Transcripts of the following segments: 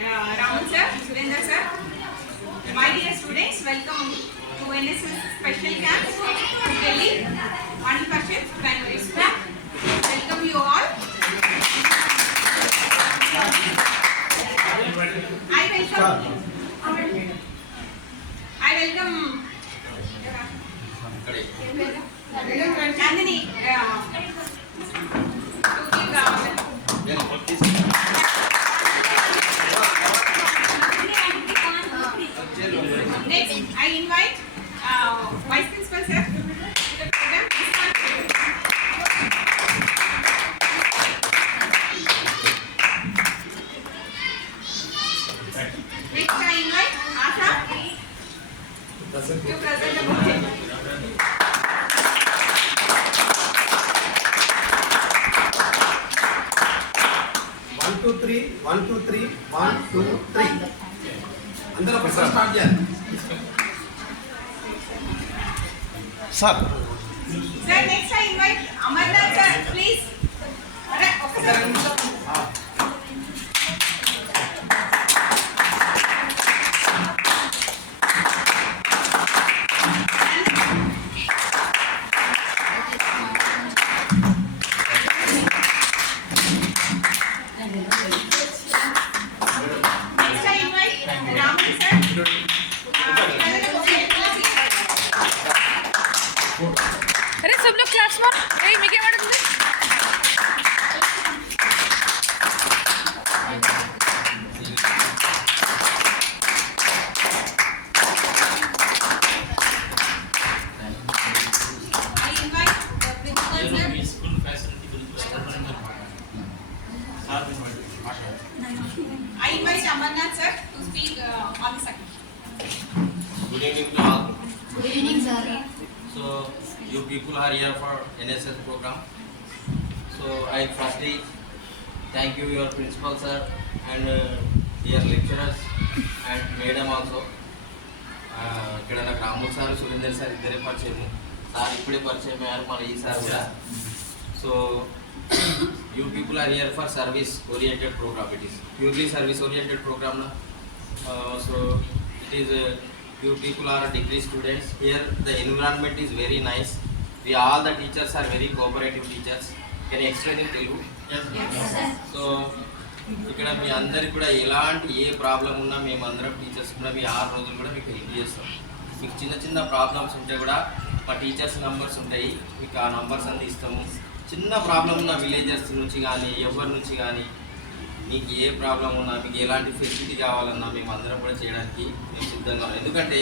Rahul sir, Surendra sir. My dear students, welcome to NSS Special Camp to Delhi, 1% Primary School. Welcome you all. I welcome Chandini Next, I invite Vice Principal sir to the program. Next, I invite Asha to present the budget. 1 2 3 1 2 3 1 2 3 అందరూ ఒకసారి start చేయాలి sir. Sir, next I invite Amarnath sir, please. ఒకసారి अरे सब लोग class में मिगे madam ji I invite Amarnath sir to speak on the second. Good evening to all. Good evening, sir. So you people are here for NSS program. So I firstly thank you your principal sir and dear lecturers and madam also. ఇక్కడ నాకు రాము sir Surender sir ఇద్దరే పరిచయం sir ఇప్పుడే పరిచయం అయ్యారు మన ఈ sir కూడా. So you people are here for service oriented program. It is purely service oriented program na. So it is you people are degree students here. The environment is very nice. We all the teachers are very cooperative teachers. Can you explain in Telugu? Yes. So ఇక్కడ మీ అందరికి కూడా ఎలాంటి ఏ problem ఉన్నా మేము అందరం teachers కూడా మీ 6 రోజులు కూడా మీకు హెల్ప్ చేస్తాం. మీకు చిన్న చిన్న ప్రాబ్లమ్స్ ఉంటే కూడా మా టీచర్స్ నంబర్స్ ఉంటాయి, మీకు ఆ నంబర్స్ అన్నీ ఇస్తాము. చిన్న ప్రాబ్లం ఉన్న విలేజర్స్ నుంచి కానీ ఎవరి నుంచి కానీ మీకు ఏ ప్రాబ్లం ఉన్నా మీకు ఎలాంటి ఫెసిలిటీ కావాలన్నా మేము అందరం కూడా చేయడానికి మేము సిద్ధంగా ఉన్నాం. ఎందుకంటే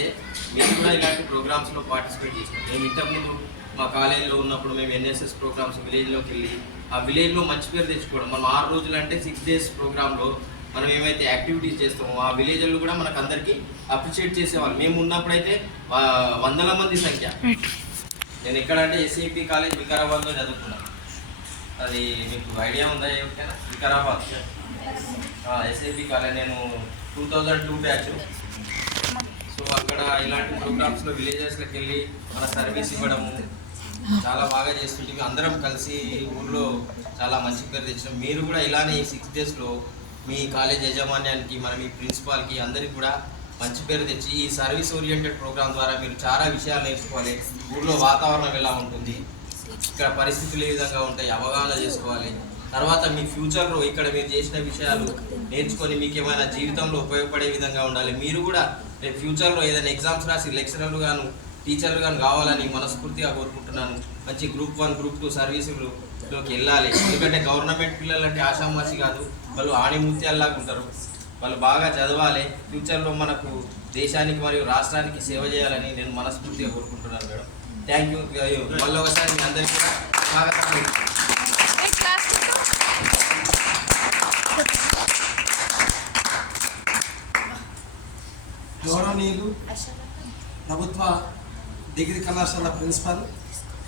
మేము కూడా ఇలాంటి ప్రోగ్రామ్స్లో పార్టిసిపేట్ చేస్తాం. మేము ఇంతకుముందు మా కాలేజీలో ఉన్నప్పుడు మేము ఎన్ఎస్ఎస్ ప్రోగ్రామ్స్ విలేజ్లోకి వెళ్ళి ఆ విలేజ్లో మంచి పేరు తెచ్చుకోవడం. మనం 6 రోజులు అంటే 6 days ప్రోగ్రాంలో మనం ఏమైతే యాక్టివిటీస్ చేస్తామో ఆ విలేజ్లో కూడా మనకు అందరికీ అప్రిషియేట్ చేసేవాళ్ళు. మేము ఉన్నప్పుడైతే వందల మంది సంఖ్య. నేను ఎక్కడంటే ఎస్ఏపి కాలేజ్ వికారాబాద్లో చదువుకున్నాను. అది మీకు ఐడియా ఉందా ఎవరికైనా? Vikarabad SAP college. నేను 2002 బ్యాచ్. సో అక్కడ ఇలాంటి ప్రోగ్రామ్స్లో విలేజెస్లోకి వెళ్ళి మన సర్వీస్ ఇవ్వడము చాలా బాగా చేస్తుంటే అందరం కలిసి ఊళ్ళో చాలా మంచి పేరు తెచ్చినాం. మీరు కూడా ఇలానే ఈ 6 daysలో మీ కాలేజ్ యాజమాన్యానికి మన మీ ప్రిన్సిపాల్కి అందరికీ కూడా మంచి పేరు తెచ్చి ఈ సర్వీస్ ఓరియంటెడ్ ప్రోగ్రామ్ ద్వారా మీరు చాలా విషయాలు నేర్చుకోవాలి. ఊళ్ళో వాతావరణం ఎలా ఉంటుంది, ఇక్కడ పరిస్థితులు ఏ విధంగా ఉంటాయి అవగాహన చేసుకోవాలి. తర్వాత మీ ఫ్యూచర్లో ఇక్కడ మీరు చేసిన విషయాలు నేర్చుకొని మీకు ఏమైనా జీవితంలో ఉపయోగపడే విధంగా ఉండాలి. మీరు కూడా రేపు ఫ్యూచర్లో ఏదైనా ఎగ్జామ్స్ రాసి లెక్చరర్లు గాను టీచర్లు కానీ కావాలని మనస్ఫూర్తిగా కోరుకుంటున్నాను. మంచి Group 1 Group 2 సర్వీసులోకి వెళ్ళాలి. ఎందుకంటే గవర్నమెంట్ పిల్లలు అంటే ఆషామాషి కాదు, వాళ్ళు ఆణిముత్యాల్లాగా ఉంటారు. వాళ్ళు బాగా చదవాలి. ఫ్యూచర్లో మనకు దేశానికి మరియు రాష్ట్రానికి సేవ చేయాలని నేను మనస్ఫూర్తిగా కోరుకుంటున్నాను మేడం. Thank you. మళ్ళీ ఒకసారి మీ అందరికీ కూడా స్వాగతం. గౌరవనీయులు ప్రభుత్వ డిగ్రీ కళాశాల principal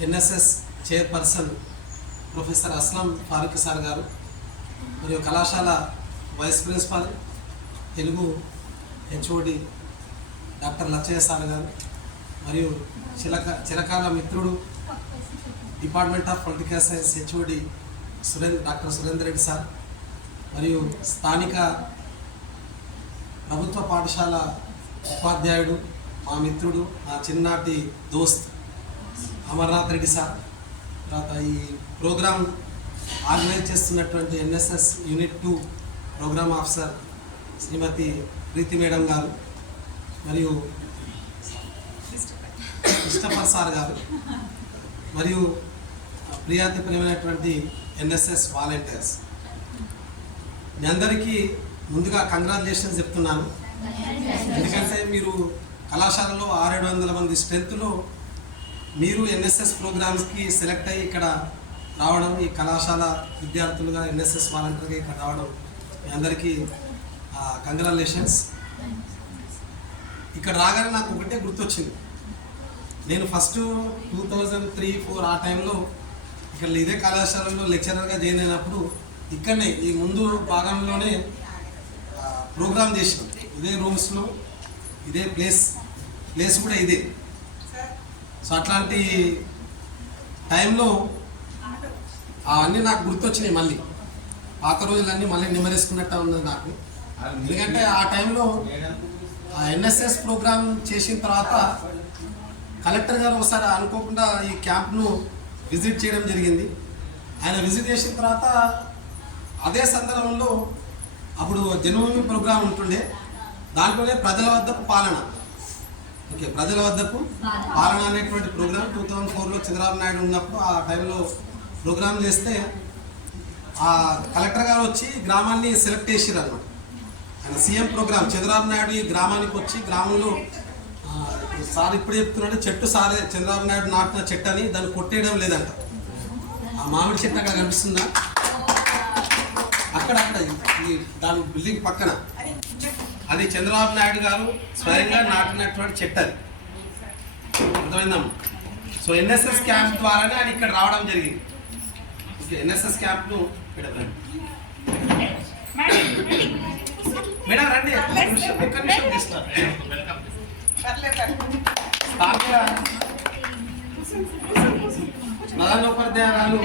NSS chairperson professor Aslam Farooq sir గారు, మరియు కళాశాల vice principal Telugu HOD doctor Lachaiah sir గారు, మరియు చిరకాల మిత్రుడు department of political science HOD doctor Surender Reddy sir, మరియు స్థానిక ప్రభుత్వ పాఠశాల ఉపాధ్యాయుడు, మా మిత్రుడు, నా చిన్ననాటి దోస్త్ అమర్నాథ్ రెడ్డి సార్, తర్వాత ఈ ప్రోగ్రాం ఆర్గనైజ్ చేస్తున్నటువంటి ఎన్ఎస్ఎస్ యూనిట్ 2 ప్రోగ్రామ్ ఆఫీసర్ శ్రీమతి ప్రీతి మేడం గారు, మరియు క్రిస్టఫర్ సార్ గారు, మరియు ప్రియాతి ప్రియమైనటువంటి ఎన్ఎస్ఎస్ వాలంటీర్స్, మీ అందరికీ ముందుగా కంగ్రాచులేషన్స్ చెప్తున్నాను. ఎందుకంటే మీరు కళాశాలలో 600-700 మంది స్ట్రెంత్లో మీరు ఎన్ఎస్ఎస్ ప్రోగ్రామ్స్కి సెలెక్ట్ అయ్యి ఇక్కడ రావడం, ఈ కళాశాల విద్యార్థులుగా ఎన్ఎస్ఎస్ వాలంటీర్గా ఇక్కడ రావడం మీ అందరికీ కంగ్రాచులేషన్స్. ఇక్కడ రాగానే నాకు ఒకటే గుర్తొచ్చింది. నేను ఫస్ట్ 2003-4 ఆ టైంలో ఇక్కడ ఇదే కళాశాలలో లెక్చరర్గా జాయిన్ అయినప్పుడు ఇక్కడనే ఈ ముందు భాగంలోనే ప్రోగ్రామ్ చేసినాం. ఇదే రూమ్స్లో, ఇదే ప్లేస్ కూడా ఇదే. సో అట్లాంటి టైంలో అవన్నీ నాకు గుర్తొచ్చినాయి. మళ్ళీ పాత రోజులన్నీ మళ్ళీ నిమరేసుకున్నట్టు ఉన్నది నాకు. ఎందుకంటే ఆ టైంలో ఆ ఎన్ఎస్ఎస్ ప్రోగ్రామ్ చేసిన తర్వాత కలెక్టర్ గారు ఒకసారి అనుకోకుండా ఈ క్యాంప్ను విజిట్ చేయడం జరిగింది. ఆయన విజిట్ చేసిన తర్వాత అదే సందర్భంలో అప్పుడు జన్మభూమి ప్రోగ్రాం ఉంటుండే, దాంట్లోనే ప్రజల వద్దకు పాలన, ఓకే, ప్రజల వద్దకు పాలన అనేటువంటి ప్రోగ్రాం 2004లో చంద్రబాబు నాయుడు ఉన్నప్పుడు ఆ టైంలో ప్రోగ్రాం చేస్తే ఆ కలెక్టర్ గారు వచ్చి గ్రామాన్ని సెలెక్ట్ చేసారు అనమాట. ఆయన సీఎం ప్రోగ్రాం చంద్రబాబు నాయుడు ఈ గ్రామానికి వచ్చి గ్రామంలో సార్ ఇప్పుడు చెప్తున్నాడు, చెట్టు సారే చంద్రబాబు నాయుడు నాటిన చెట్టు అని దాన్ని కొట్టేయడం లేదంట. ఆ మామిడి చెట్టు అక్కడ కనిపిస్తుందా? అక్కడ ఈ దాని బిల్డింగ్ పక్కన అది చంద్రబాబు నాయుడు గారు స్వయంగా నాటినటువంటి చెట్టు అది. అర్థమైందమ్మా? సో ఎన్ఎస్ఎస్ క్యాంప్ ద్వారానే ఆయన ఇక్కడ రావడం జరిగింది. ఓకే, ఎన్ఎస్ఎస్ క్యాంప్ను మేడం రండి, ఒక్క నిమిషం తీస్తున్నారు. ప్రధానోపాధ్యాయురాలు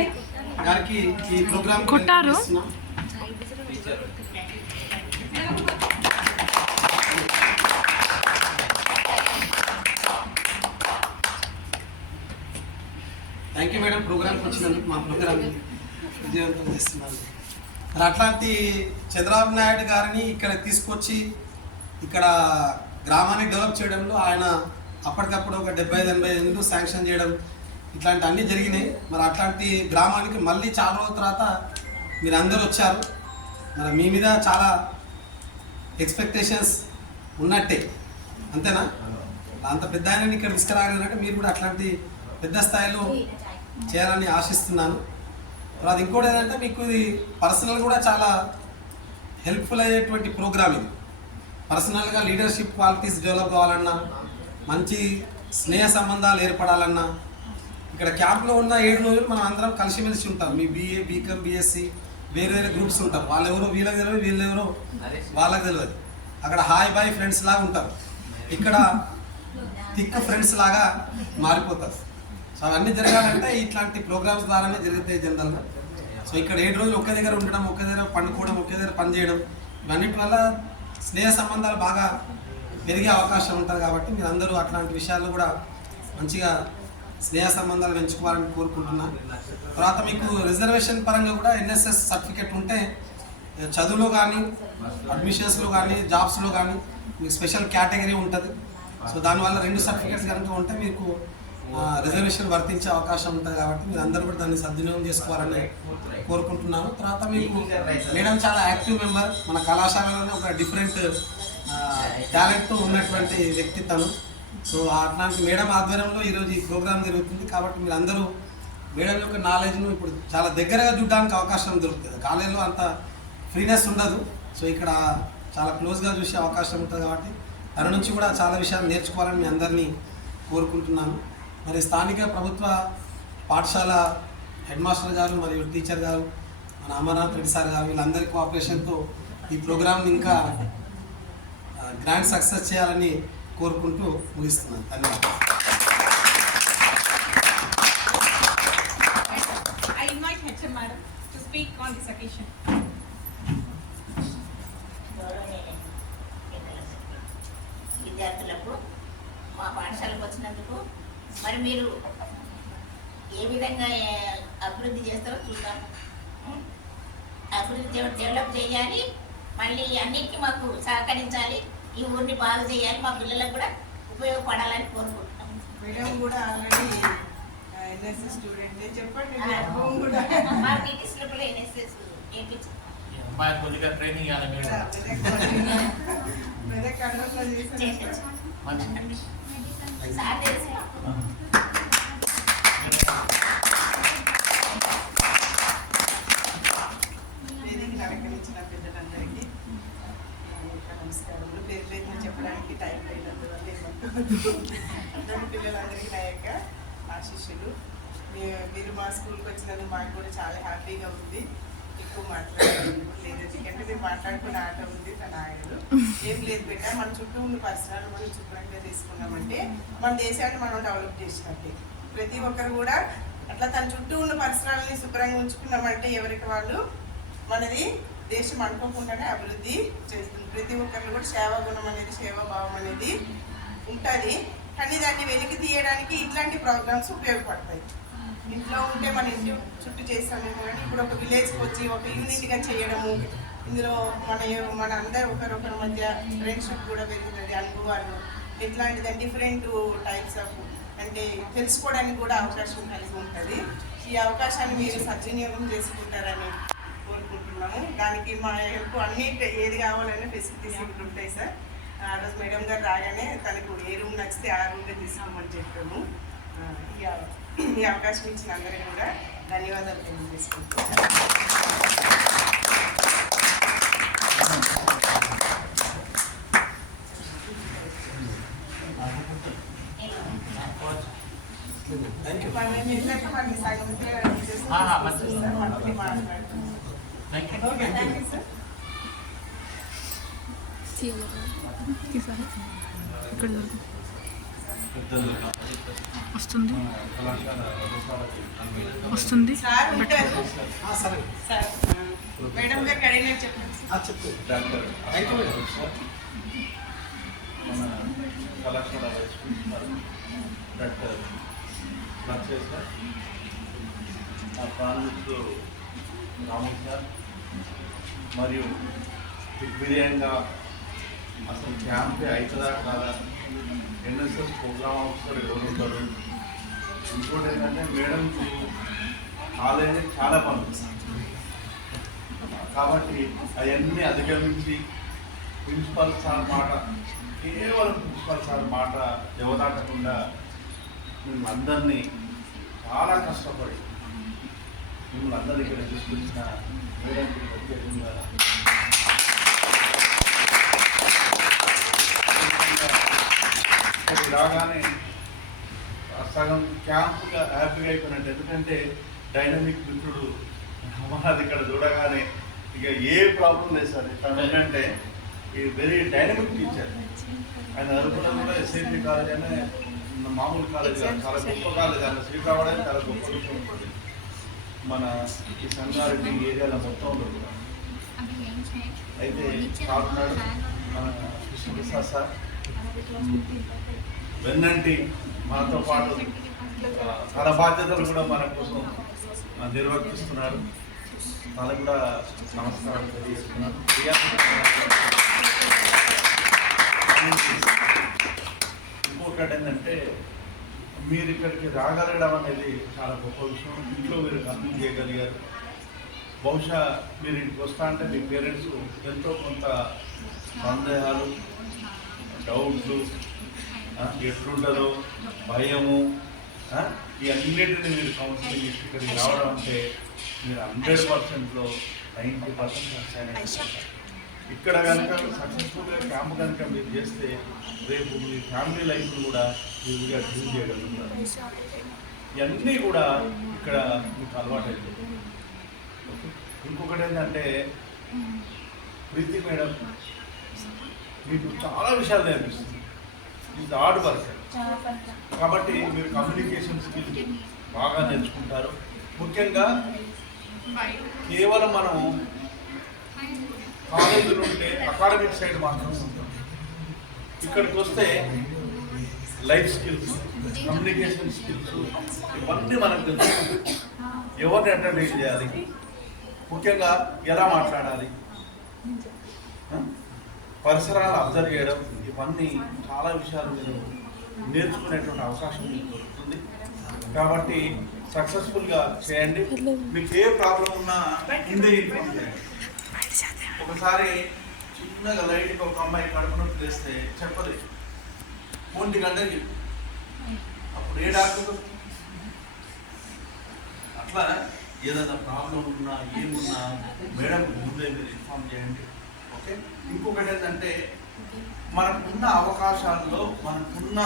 గారికి ఈ ప్రోగ్రామ్ కొట్టారు. థ్యాంక్ యూ మేడం, ప్రోగ్రామ్కి వచ్చినందుకు. మా ప్రోగ్రామ్ విజయవంతం చేస్తున్నాను. మరి అట్లాంటి చంద్రబాబు నాయుడు గారిని ఇక్కడ తీసుకొచ్చి ఇక్కడ గ్రామాన్ని డెవలప్ చేయడంలో ఆయన అప్పటికప్పుడు ఒక 75-80 ఇళ్ళు శాంక్షన్ చేయడం, ఇట్లాంటి అన్నీ జరిగినాయి. మరి అట్లాంటి గ్రామానికి మళ్ళీ చాలా రోజుల తర్వాత మీరు అందరూ వచ్చారు. మరి మీ మీద చాలా ఎక్స్పెక్టేషన్స్ ఉన్నట్టే, అంతేనా? అంత పెద్ద ఆయన ఇక్కడ తీసుకురాగలిగినట్టే మీరు కూడా అట్లాంటి పెద్ద స్థాయిలో చేయాలని ఆశిస్తున్నాను. తర్వాత ఇంకోటి ఏంటంటే మీకు ఇది పర్సనల్ కూడా చాలా హెల్ప్ఫుల్ అయ్యేటువంటి ప్రోగ్రామ్. ఇది పర్సనల్గా లీడర్షిప్ క్వాలిటీస్ డెవలప్ కావాలన్నా, మంచి స్నేహ సంబంధాలు ఏర్పడాలన్నా, ఇక్కడ క్యాంప్లో ఉన్న 7 రోజులు మనం అందరం కలిసిమెలిసి ఉంటాం. మీ BA, BCom, BSc వేరే వేరే గ్రూప్స్ ఉంటారు. వాళ్ళెవరో వీళ్ళకి తెలియదు, వీళ్ళెవరో వాళ్ళకి తెలియదు. అక్కడ హాయ్ బాయ్ ఫ్రెండ్స్ లాగా ఉంటారు, ఇక్కడ థిక్ ఫ్రెండ్స్ లాగా మారిపోతారు. సో అవన్నీ జరగాలంటే ఇట్లాంటి ప్రోగ్రామ్స్ ద్వారానే జరుగుతాయి జనరల్గా. సో ఇక్కడ 7 రోజులు ఒకే దగ్గర ఉండడం, ఒకే దగ్గర పండుకోవడం, ఒకే దగ్గర పనిచేయడం, ఇవన్నిటి వల్ల స్నేహ సంబంధాలు బాగా పెరిగే అవకాశం ఉంటుంది. కాబట్టి మీరు అందరూ అట్లాంటి విషయాల్లో కూడా మంచిగా స్నేహ సంబంధాలు పెంచుకోవాలని కోరుకుంటున్నాను. తర్వాత మీకు రిజర్వేషన్ పరంగా కూడా ఎన్ఎస్ఎస్ సర్టిఫికెట్ ఉంటే చదువులో కానీ, అడ్మిషన్స్లో కానీ, జాబ్స్లో కానీ మీకు స్పెషల్ కేటగిరీ ఉంటుంది. సో దానివల్ల 2 సర్టిఫికెట్స్ కనుక ఉంటే మీకు రిజర్వేషన్ వర్తించే అవకాశం ఉంటుంది. కాబట్టి మీరు అందరూ కూడా దాన్ని సద్వినియోగం చేసుకోవాలని కోరుకుంటున్నాను. తర్వాత మీకు మేడం చాలా యాక్టివ్ మెంబర్, మన కళాశాలలోనే ఒక డిఫరెంట్ టాలెంట్తో ఉన్నటువంటి వ్యక్తి తను. సో అట్లాంటి మేడం ఆధ్వర్యంలో ఈరోజు ఈ ప్రోగ్రామ్ జరుగుతుంది. కాబట్టి మీరు అందరూ మేడం యొక్క నాలెడ్జ్ను ఇప్పుడు చాలా దగ్గరగా చూడడానికి అవకాశం దొరుకుతుంది. కాలేజీలో అంత ఫ్రీనెస్ ఉండదు. సో ఇక్కడ చాలా క్లోజ్గా చూసే అవకాశం ఉంటుంది. కాబట్టి తన నుంచి కూడా చాలా విషయాలు నేర్చుకోవాలని మీ అందరినీ కోరుకుంటున్నాను. మరి స్థానిక ప్రభుత్వ పాఠశాల హెడ్ మాస్టర్ గారు మరియు టీచర్ గారు, మన అమర్నాథ్ రెడ్డి సార్ గారు, వీళ్ళందరి కోఆపరేషన్తో ఈ ప్రోగ్రామ్ని ఇంకా గ్రాండ్ సక్సెస్ చేయాలని కోరుకుంటూ ముగిస్తున్నాను. ధన్యవాదాలు. I invite HM Madam to speak on this occasion. విద్యార్థులకు మా పాఠశాలకు వచ్చినందుకు. మరి మీరు ఏ విధంగా అభివృద్ధి చేస్తారో చూద్దాం. అభివృద్ధి డెవలప్ చేయాలి, మళ్ళీ అన్నిటికీ మాకు సహకరించాలి, ఈ ఊరిని బాగు చేయాలి, మా పిల్లలకు కూడా ఉపయోగపడాలని కోరుకుంటున్నాం. మేడం కూడా ఆల్రెడీ ఎన్ఎస్ఎస్ స్టూడెంటే. చెప్పండి మీ అనుభవం కూడా. మా టీటీసీలో కూడా ఎన్ఎస్ఎస్ నేర్పించారు. అమ్మాయి కొద్దిగా ట్రైనింగ్ ఇవ్వాలి మేడం. మెదక్ కడపలో చేశారు. మంచి సార్ తెలుసు. వేదికను అలంకరించిన పెద్దలందరికీ నమస్కారములు. పేరు పేరున చెప్పడానికి టైం లేనందువల్ల అందరి పిల్లలందరికీ నా యొక్క ఆశీస్సులు. మీరు మా స్కూల్కి వచ్చినందుకు మాకు కూడా చాలా హ్యాపీగా ఉంది. ఎక్కువ మాట్లాడలేదు లేదు, ఎందుకంటే మేము మాట్లాడుకునే ఆట ఉంది, తన ఆగదు. ఏం లేదు బిడ్డ, మన చుట్టూ ఉన్న పరిసరాలు మనం శుభ్రంగా తీసుకున్నామంటే మన దేశాన్ని మనం డెవలప్ చేసినట్టే. ప్రతి ఒక్కరు కూడా అట్లా తన చుట్టూ ఉన్న పరిసరాలని శుభ్రంగా ఉంచుకున్నామంటే ఎవరికి వాళ్ళు మనది దేశం అనుకోకుండానే అభివృద్ధి చేస్తుంది. ప్రతి ఒక్కరిలో కూడా సేవాగుణం అనేది, సేవాభావం అనేది ఉంటుంది. కానీ దాన్ని వెలికి తీయడానికి ఇట్లాంటి ప్రోగ్రామ్స్ ఉపయోగపడతాయి. ఇంట్లో ఉంటే మన ఇంటి చుట్టూ చేస్తామేమో, కానీ ఇప్పుడు ఒక విలేజ్కి వచ్చి ఒక యూనిట్గా చేయడము, ఇందులో మన అందరూ ఒకరొకరి మధ్య ఫ్రెండ్షిప్ కూడా పెరుగుతుంది, అనుభవాలు ఇట్లాంటిది డిఫరెంట్ టైప్స్ ఆఫ్ అంటే తెలుసుకోవడానికి కూడా అవకాశం కలిగి ఉంటుంది. ఈ అవకాశాన్ని మీరు సద్వినియోగం చేసుకుంటారని కోరుకుంటున్నాము. దానికి మా హెల్ప్ అన్ని ఏది కావాలనే ఫెసిలిటీస్ ఉంటాయి సార్. ఆ రోజు మేడం గారు రాగానే తనకు ఏ రూమ్ నచ్చితే ఆ రూమ్లో తీసుకోమని చెప్పాము. ఈ అవకాశం ఇచ్చిన అందరికీ కూడా ధన్యవాదాలు తెలియజేసుకుంటున్నాను. మేము వెళ్ళాక మనకి సగం మాట్లాడుతున్నాం. Thank you sir. ఇక్కడ వస్తుంది వస్తుంది. సార్ ఉంటారు. సరే సార్ మేడం గారికి అడిగినట్టు చెప్పండి. చెప్పు. Doctor thank you madam. మన కళాశాల vice principal doctor Laxman sir, నా ప్రాణమిత్రుడు రాము సార్, మరియు దిగ్విజయంగా అసలు క్యాంపే అవుతుందా కాదా, ఎన్ఎస్ఎస్ ప్రోగ్రామ్ ఆఫీసర్ ఎవరు ఉంటారు, ఇంకోటి ఏంటంటే మేడం కాలేజీ చాలా పనులు కాబట్టి అవన్నీ అధిగమించి ప్రిన్సిపల్ సార్ మాట, కేవలం ప్రిన్సిపల్ సార్ మాట జవదాటకుండా మేము అందరినీ చాలా కష్టపడి మిమ్మల్ని అందరి ఇక్కడ తీసుకొచ్చిన మేడంకి ప్రత్యేకంగా రాగానే సగం క్యాంపుగా హ్యాపీగా అయిపోయినట్టు. ఎందుకంటే డైనమిక్ మిత్రుడు మనది ఇక్కడ చూడగానే ఇక ఏ ప్రాబ్లం లేదు సార్. తను ఏంటంటే ఈ వెరీ డైనమిక్ టీచర్. ఆయన అరుపులో కూడా ఎస్ఐపి కాలేజ్ అనే మామూలు కాలేజ్ కాదు, చాలా గొప్ప కాలేజ్. ఆయన సీట్ రావడానికి చాలా గొప్ప విషయం ఉంటుంది. మన ఈ సంగారెడ్డి ఏరియాలో మొత్తంలో కూడా అయితే కాకినాడ మన కృష్ణప్రసాద్ సార్ వెన్నంటి మనతో పాటు తన బాధ్యతలు కూడా మన కోసం నిర్వర్తిస్తున్నారు. వాళ్ళకు కూడా నమస్కారం తెలియజేస్తున్నారు. ఇంకొకటి ఏంటంటే మీరు ఇక్కడికి రాగలగడం అనేది చాలా గొప్ప విషయం. ఇంట్లో మీరు కన్విన్స్ చేయగలిగారు. బహుశా మీరు ఇంటికి వస్తా అంటే మీ పేరెంట్స్ ఎంతో కొంత సందేహాలు, డౌట్లు, ఎట్లుంటుందో భయము, ఈ అన్నిటిని మీరు కౌన్సిలింగ్ ఇక్కడికి రావడం అంటే మీరు 100%లో 90% సక్సెస్. ఇక్కడ కనుక సక్సెస్ఫుల్గా క్యాంప్ కనుక మీరు చేస్తే రేపు మీ ఫ్యామిలీ లైఫ్ కూడా ఈజీగా డీల్ చేయగలుగుతారు. ఇవన్నీ కూడా ఇక్కడ మీకు అలవాటు అయిపోతుంది. ఇంకొకటి ఏంటంటే ప్రీతి మేడం మీకు చాలా విషయాలు నేర్పిస్తుంది. ఇది హార్డ్ వర్క్ కాబట్టి మీరు కమ్యూనికేషన్ స్కిల్ బాగా నేర్చుకుంటారు. ముఖ్యంగా కేవలం మనం కాలేజీలో ఉంటే అకాడమిక్ సైడ్ మాత్రం ఉంటాం. ఇక్కడికి వస్తే లైఫ్ స్కిల్స్, కమ్యూనికేషన్ స్కిల్స్ ఇవన్నీ మనకు తెలుసు. ఎవరిని ఎట్లా డీల్ చేయాలి, ముఖ్యంగా ఎలా మాట్లాడాలి, పరిసరాలు అబ్జర్వ్ చేయడం, ఇవన్నీ చాలా విషయాలు మీరు నేర్చుకునేటువంటి అవకాశం మీకు దొరుకుతుంది. కాబట్టి సక్సెస్ఫుల్గా చేయండి. మీకు ఏ ప్రాబ్లం ఉన్నా ముందే ఇన్ఫార్మ్ చేయండి. ఒకసారి చిన్నగా లైట్గా ఒక అమ్మాయి కడుపు నొప్పి తెస్తే చెప్పలేదు, 1 గంటకి అప్పుడు ఏ డాక్టర్ అట్లా ఏదైనా ప్రాబ్లం ఉన్నా ఏమున్నా మేడం ముందే మీరు ఇన్ఫార్మ్ చేయండి. ఓకే. ఇంకొకటి ఏంటంటే మనకున్న అవకాశాల్లో మనకున్న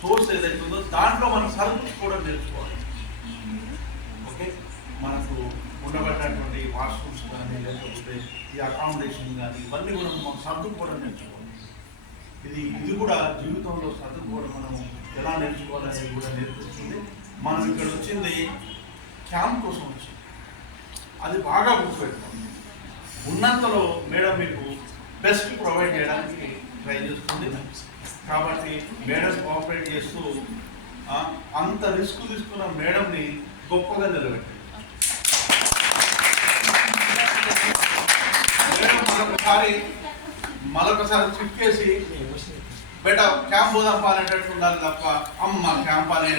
సోర్స్ ఏదైతే ఉందో దాంట్లో మనం సరిపుచ్చుకోవడం నేర్చుకోవాలి. ఓకే. మనకు ఉండబడినటువంటి వాష్రూమ్స్ కానీ లేకపోతే ఈ అకామిడేషన్ కానీ ఇవన్నీ కూడా మనం సర్దుకోవడం నేర్చుకోవాలి. ఇది కూడా జీవితంలో సర్దుకోవడం మనం ఎలా నేర్చుకోవాలనేది కూడా నేర్పిస్తుంది. మనం ఇక్కడ వచ్చింది క్యాంప్ కోసం వచ్చింది, అది బాగా గుర్తుపెట్టాం. ఉన్నంతలో మేడం మీకు బెస్ట్ ప్రొవైడ్ చేయడానికి ట్రై చేస్తుంది. కాబట్టి మేడం కోఆపరేట్ చేస్తూ అంత రిస్క్ తీసుకున్న మేడంని గొప్పగా నిలబెట్టింది. మరొకసారి చిక్కేసి బెట క్యాంప్ పోదాం పాలేటట్టు ఉండాలి తప్ప అమ్మ క్యాంప్ అనే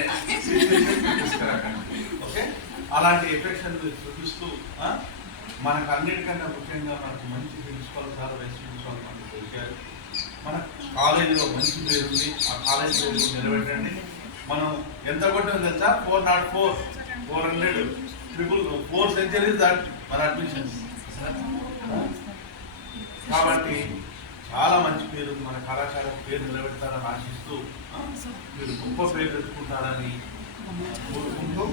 తీసుకురాకండి. ఓకే. అలాంటి ఎఫెక్షన్ చూపిస్తూ మనకు అన్నిటికన్నా ముఖ్యంగా మనకు మంచి ప్రిన్సిపల్ సార్, వైస్ ప్రిన్సిపల్ మనకు దొరికారు. మన కాలేజీలో మంచి పేరు ఉంది, ఆ కాలేజీ పేరు నిలబెట్టండి. మనం ఎంత కొట్టిందో తెలుసా? 404, 400, 4 సెంచరీస్ దాటి మన అడ్మిషన్స్. కాబట్టి చాలా మంచి పేరు, మన కళాశాల పేరు నిలబెడతారని ఆశిస్తూ మీరు గొప్ప పేరు తెచ్చుకుంటారని కోరుకుంటూ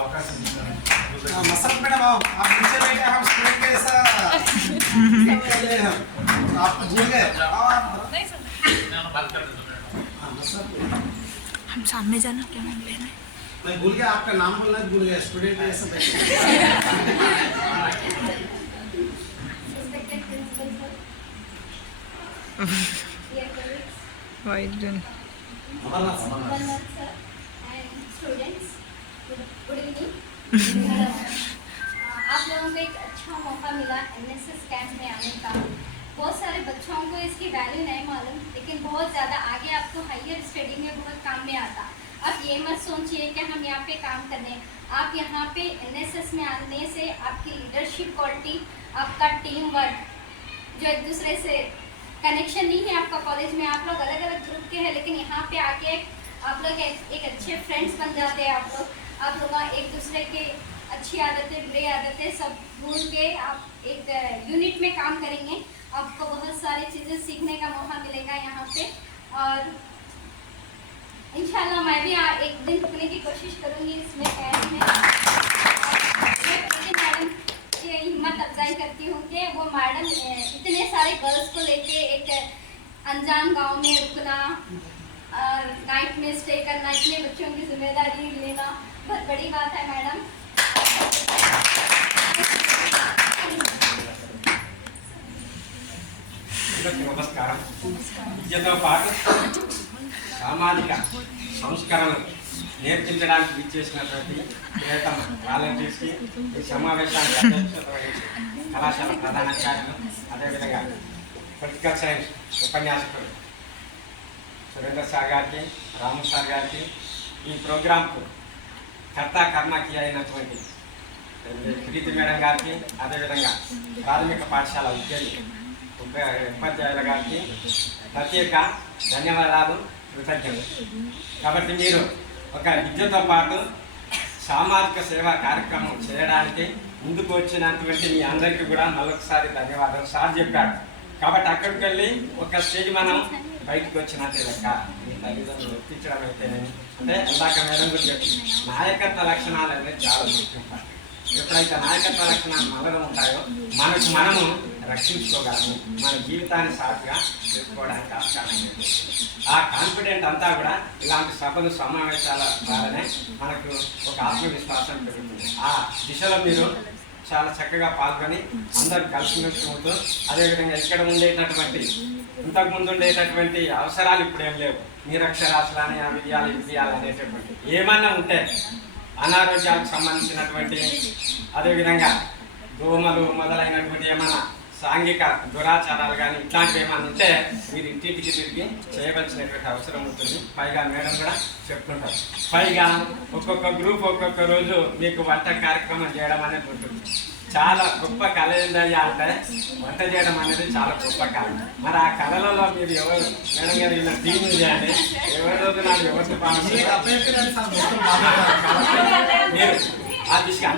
అవకాశం ఇచ్చారు. मसल मैडम आप पीछे बैठे, हम स्टूडेंट के ऐसा आप भूल गए। हम सामने जाना क्या नाम लेना है? मैं भूल गया, आपका नाम बोलना भूल गया। स्टूडेंट के ऐसा बैठे White done. Good evening. आप लोगों को एक अच्छा मौका मिला एनएसएस कैंप में आने का। बहुत सारे बच्चों को इसकी वैल्यू नहीं मालूम, लेकिन बहुत ज़्यादा आगे आपको हायर स्टडी में बहुत काम में आता। आप ये मत सोचिए कि हम यहाँ पे काम करने, आप यहाँ पे एनएसएस में आने से आपकी लीडरशिप क्वालिटी, आपका टीम वर्क, जो एक दूसरे से कनेक्शन नहीं है आपका कॉलेज में, आप लोग अलग अलग ग्रुप के हैं, लेकिन यहाँ पे आके आप लोग एक अच्छे फ्रेंड्स बन जाते हैं। आप लोग एक दूसरे के अच्छी आदतें, बुरी आदतें सब भूल के आप एक यूनिट में काम करेंगे। आपको बहुत सारी चीज़ें सीखने का मौका मिलेगा यहाँ पे, और इंशाल्लाह मैं भी एक दिन रुकने की कोशिश करूँगी इसमें कैंप में। लेकिन मैडम ये हिम्मत अफजाई करती हूँ कि वो मैडम इतने सारे गर्ल्स को लेके एक अनजान गांव में रुकना और नाइट में स्टे करना, इतने बच्चों की जिम्मेदारी लेना बहुत बड़ी बात है मैडम। నమస్కారం. విద్యతో పాటు సామాజిక సంస్కరణలు నేర్పించడానికి విచ్చేసినటువంటి ప్రియతమ వాలంటీర్స్కి ఈ సమావేశానికి అధ్యక్షత వహించి కళాశాల ప్రధానాచార్యులు, అదేవిధంగా పొలిటికల్ సైన్స్ ఉపన్యాసకులు సురేంద్ర సార్ గారికి, రాము సార్ గారికి, ఈ ప్రోగ్రాంకు కర్మకి అయినటువంటి ప్రీతి మేడం గారికి, అదేవిధంగా ప్రాథమిక పాఠశాల ఉపాధ్యాయుల గారికి ప్రత్యేక ధన్యవాదాలు, కృతజ్ఞతలు. కాబట్టి మీరు ఒక విద్యతో పాటు సామాజిక సేవా కార్యక్రమం చేయడానికి ముందుకు వచ్చినటువంటి మీ అందరికీ కూడా మరొకసారి ధన్యవాదాలు. సార్ చెప్పాడు కాబట్టి అక్కడికి వెళ్ళి ఒక స్టేజ్ మనం బయటకు వచ్చినట్టే లెక్క. మీ తల్లిదండ్రులు ఒప్పించడం అయితేనేమి, అంటే ఇందాక మేడం గురించి చెప్పి నాయకత్వ లక్షణాలు అనేది చాలా ముఖ్యం. ఎప్పుడైతే నాయకత్వ లక్షణాలు మనలో ఉంటాయో మనము రక్షించుకోగలము, మన జీవితాన్ని సాఫీగా చేసుకోవడానికి ఆస్కారం లేదు. ఆ కాన్ఫిడెంట్ అంతా కూడా ఇలాంటి సభలు సమావేశాల ద్వారానే మనకు ఒక ఆత్మవిశ్వాసం పెరుగుతుంది. ఆ దిశలో మీరు చాలా చక్కగా పాల్గొని అందరూ కలిసిమెలిసి ఉంటూ అదేవిధంగా ఇక్కడ ఉండేటటువంటి ఇంతకుముందు ఉండేటటువంటి అవసరాలు ఇప్పుడు ఏం లేవు. నిరక్షరాస్యులని అవి ఇవ్వాలి ఇవి ఇవ్వాలి అనేటటువంటి ఏమన్నా ఉంటే అనారోగ్యాలకు సంబంధించినటువంటి అదేవిధంగా దోమలు మొదలైనటువంటి ఏమన్నా సాంఘిక దురాచారాలు కానీ ఇట్లాంటివి ఏమైనా ఉంటే మీరు ఇంటింటికి తిరిగి చేయవలసినటువంటి అవసరం ఉంటుంది. పైగా మేడం కూడా చెప్తుంటారు. పైగా ఒక్కొక్క గ్రూప్ ఒక్కొక్క రోజు మీకు వంట కార్యక్రమం చేయడం అనేది ఉంటుంది. చాలా గొప్ప కళ ఏంటయ్యా అంటే వంట చేయడం అనేది చాలా గొప్ప కళ. మరి ఆ కళలలో మీరు ఎవరు మేడం గారు ఇలా టీమ్ చేయాలి, ఎవరి రోజు నాకు ఎవరికి మీరు ఆ దిశగా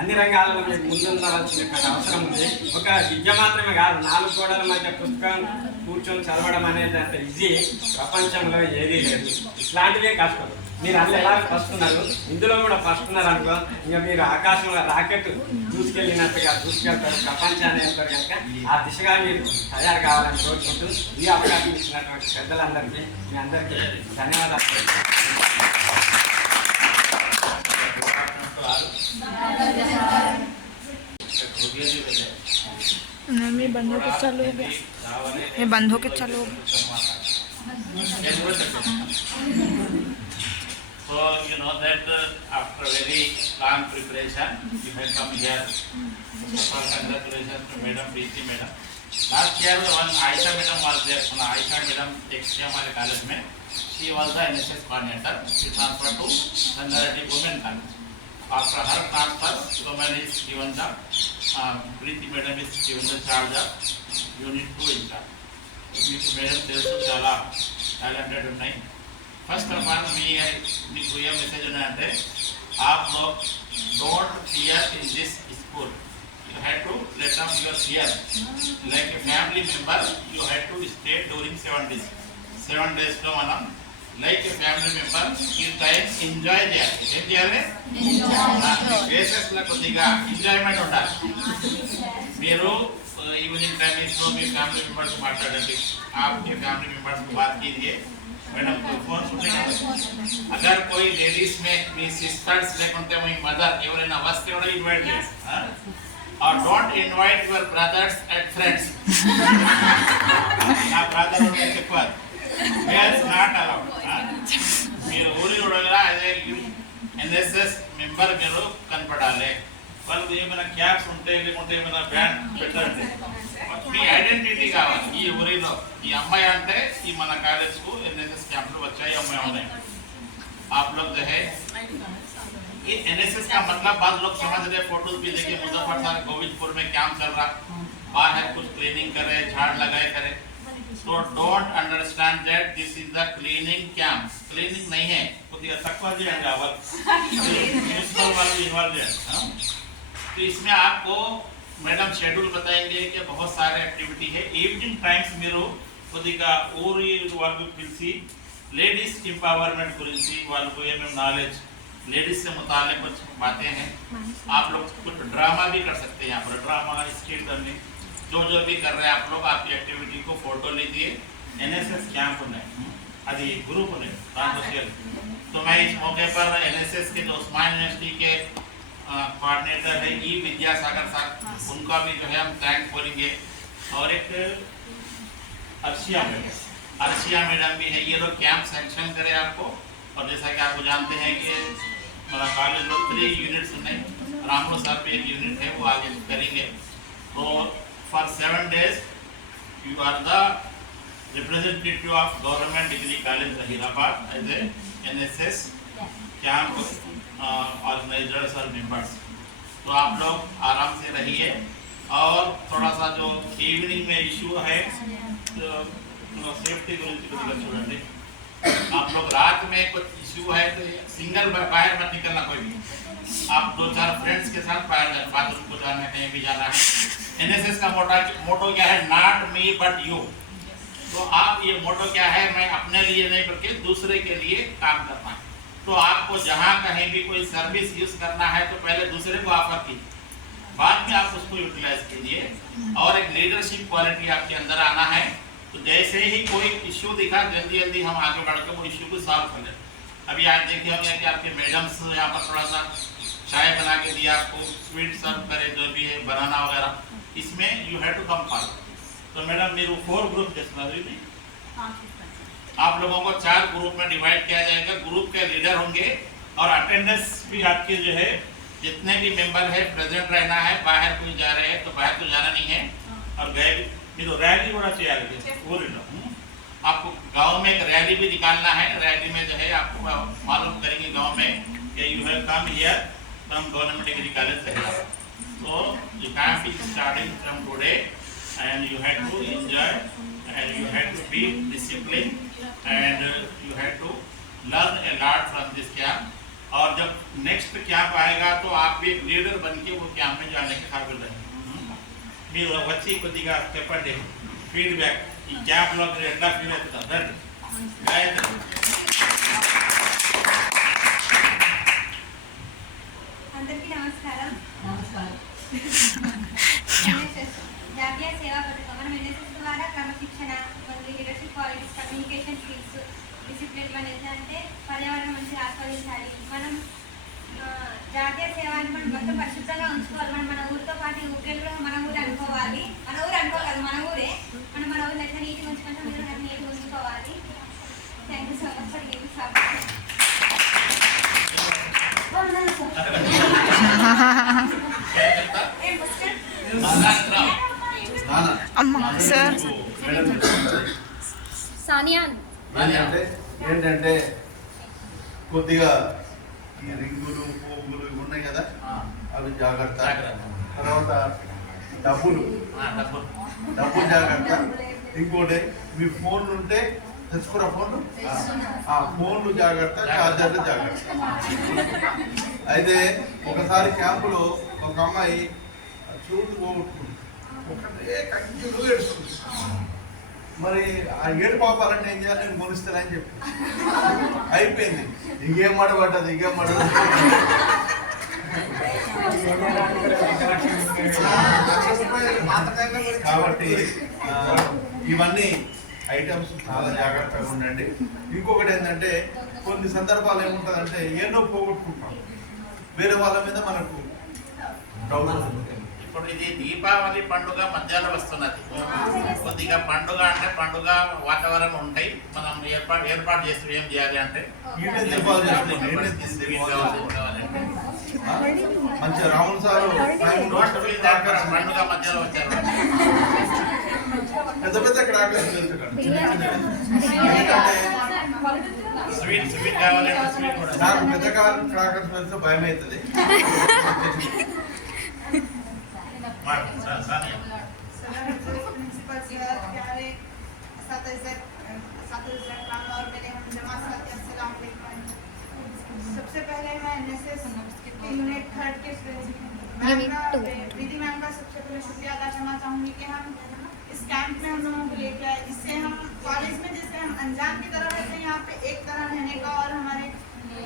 అన్ని రంగాలలో మీకు ముందుండవలసినటువంటి అవసరం ఉంది. ఒక విద్య మాత్రమే కాదు, 4 గోడల మధ్య పుస్తకం కూర్చొని చదవడం అనేది అంత ఈజీ ప్రపంచంలో ఏదీ లేదు. ఇట్లాంటివే కష్టం. మీరు అందులో ఎలా ఫస్ట్ ఉన్నారు, ఇందులో కూడా ఫస్ట్ ఉన్నారు అనుకో, ఇంకా మీరు ఆకాశంలో రాకెట్ దూసుకెళ్ళినట్టుగా దూసుకెళ్తారు, ప్రపంచాన్ని వెళ్తారు. కనుక ఆ దిశగా మీరు తయారు కావాలని కోరుకుంటూ ఈ అవకాశం ఇచ్చినటువంటి పెద్దలందరికీ మీ అందరికీ ధన్యవాదాలు. ये बंद होके चालू हो गया, ये बंद होके चालू हो गया. So you know that after very long preparation, you have come here. So congratulations to Madam Preeti Madam. Last year one Aisha Madam was there. So Aisha Madam takes care of college में. She was the NSS coordinator. She transferred to Sangareddy Women College. After her transfer, woman is given the Preeti Madam is given the charge of Unit 2 in charge. Preeti Madam తెలుసు చాలా talented ఉన్నాయి. First of all మీకు ఏ message ఉన్నాయంటే आप लोग don't fear in this school. You have to let down your fear. Like a family member, you have to stay during 7 days. 7 days లో మనం like a family member ఈ time enjoy చేయాలి. ఏం చేయాలి? బేసెస్ లో కొద్దిగా ఎంజాయ్మెంట్ ఉండాలి. మీరు ఈవినింగ్ టైమింగ్స్ లో మీ ఫ్యామిలీ మెంబర్స్ మాట్లాడండి. आपके फैमिली मेंबर्स को बात कीजिए. मैडम को फोन सुनेगा. अगर कोई लेडीज में మీ సిస్టర్స్ లేకుంటే మీ మదర్ ఎవరైనా వస్తే కూడా ఇన్వైట్ చేయండి. और don't invite your brothers and friends. నా బ్రదర్ ఉంటే చెప్పాలి. Males not allowed. మీరు ఊరి చూడగా అదే ఎన్ఎస్ఎస్ మెంబర్ మీరు కనపడాలి. వాళ్ళకి ఏమైనా క్యాప్స్ ఉంటే లేకుంటే ఏమైనా బ్యాండ్ పెట్టండి. మీ ఐడెంటిటీ కావాలి. ఈ ఊరిలో ఈ అమ్మాయి అంటే ఈ మన कॉलेज को एनएसएस कैंप में बच्चा ही अम्मा होने. आप लोग जो है ये एनएसएस का मतलब बाद लोग समझ रहे. फोटोज भी देखिए मुजफ्फरनगर गोविंदपुर में कैंप चल रहा, बाहर कुछ क्लीनिंग करे, झाड़ लगाए करे. So don't understand that this is the cleaning camp. Cleaning नहीं है. कोई तकवा जी आएगा अब म्युनिसिपल वाले इन्वॉल्व है. तो इसमें आपको मैडम शेड्यूल बताएंगे कि बहुत सारे एक्टिविटी है. ఈవినింగ్ టైమ్స్ మీరు కొద్దిగా ఊరి వాళ్ళు పిలిచి लेडीज एम्पावरमेंट गुరించి వాళ్ళకు ఏమేం नॉलेज लेडीज से मुताल्लिक कुछ बातें हैं. आप लोग कुछ ड्रामा भी कर सकते हैं. यहाँ पर ड्रामा स्किट करने जो भी कर रहे हैं आप लोग आपकी एक्टिविटी को फोटो लीजिए. एनएसएस कैंप में अभी ग्रुप में तो मैं इस मौके पर एनएसएस के जो उस्मान यूनिवर्सिटी के कोऑर्डिनेटर है ई विद्यासागर सर, उनका भी जो है हम थैंक करेंगे. और एक अर्शिया मैडम भी है. ये लोग कैंप सैंक्शन करे आपको. और जैसा कि आपको जानते हैं कि हमारा कॉलेज में 3 यूनिट्स नहीं, रामलो सर भी एक यूनिट है वो आगे करेंगे. तो for 7 days you are the representative of government degree college Hyderabad as a NSS camp organizers और मेंबर्स. तो आप लोग आराम से रहिए. और थोड़ा सा जो इवनिंग में इशू है तो सेफ्टी गुరించి आप लोग रात में कुछ इशू है तो सिंगल बाहर मत निकलना कोई भी. आप 2-4 फ्रेंड्स के साथ बाहर बाथरूम को जाना है, कहीं भी जाना है. एनएसएस का मोटो क्या है? Not me but you. तो आप ये मोटो क्या है? मैं अपने लिए नहीं बल्कि दूसरे के लिए काम करना है. तो आपको जहाँ कहीं भी कोई सर्विस यूज करना है तो पहले दूसरे को ऑफर कीजिए, बाद में आप उसको यूटिलाइज कीजिए. और एक लीडरशिप क्वालिटी आपके अंदर आना है. तो जैसे ही कोई इश्यू दिखा जल्दी जल्दी हम आगे बढ़कर वो इश्यू को सॉल्व कर लें. अभी आज देखे होंगे कि आपके मैडम्स यहाँ पर थोड़ा सा चाय बना के दिया आपको, स्वीट सर्व करे, जो भी है बनाना वगैरह, इसमें you have to come follow. तो मैडम मेरे 4 ग्रुप जैसे आप लोगों को 4 ग्रुप में डिवाइड किया जाएगा। ग्रुप के लीडर होंगे और अटेंडेंस भी आपके जो है जितने भी मेंबर है प्रेजेंट रहना है। बाहर कोई जा रहे हैं तो बाहर तो जाना नहीं है। और गए भी तो रैली होना चाहिए आपको गांव में एक रैली भी निकालना है। रैली में जो है आपको मालूम करेंगे गांव में कि you have come here from government degree college सहला। So the camp is starting from today and you have to enjoy and you have to be disciplined and you have to learn a lot from this camp। और जब next camp आएगा तो आप भी एक leader बन के वो कैंप में जाने के काबिल रहेंगे। మీరు వచ్చి కొద్దిగా చెప్పండి ఫీడ్బ్యాక్ ఈ క్యాంప్లో మీరు ఎట్లా ఫీల్ అవుతున్నారు రండి గాయత్రి। అందరికీ నమస్కారం। జాతీయ సేవా పథకం మనం ఎన్ఎస్ఎస్ ద్వారా క్రమశిక్షణ, leadership qualities, communication skills, discipline అనేది అంటే పర్యావరణం మంచిగా ఆస్వాదించాలి। మనం జాతీయ సేవ అంటే మనం మొత్తం పరిశుభ్రంగా ఉంచుకోవాలి। మనం మన ఊరితో పాటు ఊరికెళ్ళి కూడా మన ఊరు అనుకోవాలి। మన ఊరు అనుకోవాలి, మన ఊరే మనం మన ఊరిని ఎట్లా నీట్గా ఉంచుకుంటాం, మీరు అట్లా నీట్గా ఉంచుకోవాలి। Thank you so much for giving support. అమ్మా సార్ సానియా ఏంటంటే కొద్దిగా ఈ రింగులు పోగులు ఇవి ఉన్నాయి కదా అవి జాగ్రత్త। తర్వాత డబ్బులు జాగ్రత్త। ఇంకోటి మీ ఫోన్లు ఉంటే తెచ్చుకున్న ఫోన్లు ఆ ఫోన్లు జాగ్రత్త, చార్జర్లు జాగ్రత్త। అయితే ఒకసారి క్యాంపులో ఒక అమ్మాయి చూడు పోగొట్టుకుంది, ఒకటే కంటిన్యూ ఏడుస్తుంది। మరి ఆ ఏడు పాపాలంటే ఏం చేయాలి, నేను కొనిస్తానని చెప్పి అయిపోయింది। ఇంకేం మాట పడ్డది, ఇంకేం మాట కాబట్టి ఇవన్నీ ఐటమ్స్ చాలా జాగ్రత్తగా ఉండండి। ఇంకొకటి ఏంటంటే కొన్ని సందర్భాలు ఏముంటుందంటే ఎన్నో పోగొట్టుకుంటాం, వేరే వాళ్ళ మీద మనకు డౌట్ ఉంటుంది। ఇప్పుడు ఇది దీపావళి పండుగ మధ్యలో వస్తున్నది। కొద్దిగా పండుగ అంటే పండుగ వాతావరణం ఉంటాయి, మనం ఏర్పాటు చేస్తూ ఏం చేయాలి అంటే మంచిగా రాములు సార్ పండుగ మధ్యలో వచ్చారు, పెద్ద పెద్ద క్రాకర్స్ స్వీట్ కావాలి, స్వీట్ కూడా నాకు పెద్ద క్రాకర్స్ వెళ్తే భయం అవుతుంది। सबसे पहले मैं एनएसएस के यूनिट 3 के दीदी मैम का सबसे पहले शुक्रिया अदा करना चाहूँगी कि हम इस कैंप में हम लोगों को लेके आए। इससे हम कॉलेज में जैसे हम अनजान की तरह रहते हैं, यहाँ पे एक तरह रहने का और हमारे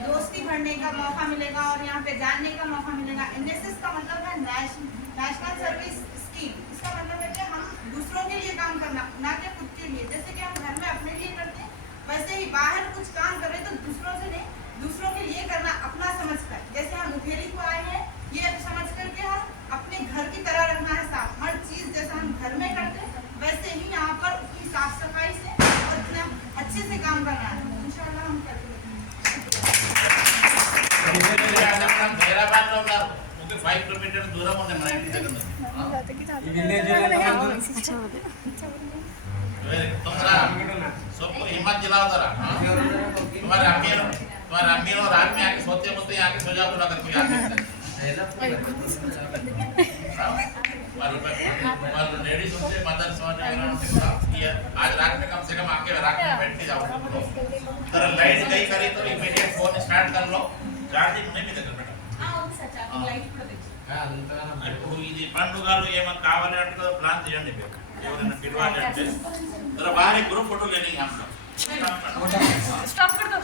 दोस्ती बढ़ने का मौका मिलेगा और यहाँ पे जानने का मौका मिलेगा। एनएसएस का मतलब है नेशनल सर्विस स्कीम। इसका मतलब है कि हम दूसरों के लिए काम करना, ना कि खुद के लिए। जैसे कि हम घर में अपने लिए करते हैं, वैसे ही बाहर कुछ काम कर रहे तो दूसरों से नहीं, दूसरों के लिए करना अपना समझकर। जैसे हम मुठेरी को आए हैं, ये समझ कर के हम अपने घर की तरह रखना है साफ। हर चीज़ जैसा हम घर में करते हैं वैसे ही यहाँ पर उतनी साफ सफाई से और इतना अच्छे से काम करना है। इंशाल्लाह हम करते हैं। 5 కిలోమీటర్ల దూరం ఉంది మన ఇంటి దగ్గర। सबको हिम्मत दिलाओ जरा। तुम्हारे अम्मी और आदमी आके सोते आके सो जाओ ना, अगर कोई आके వాళ్ళు లేడీస్ ఉంటే మదర్స్ आज रात में कम से कम आके रात में बैठ के जाओ। जरा लाइट गई करी तो इमीडिएट फोन स्टार्ट कर लो, चार्जिंग नहीं मिलेगा बेटा। ఇప్పుడు ఇది పండుగలు ఏమైనా కావాలి అంటే ప్లాన్ చేయండి, ఎవరైనా పిలవాలి అంటే जरा बाहर एक ग्रुप फोटो लेनी है हम लोग। स्टॉप कर दो।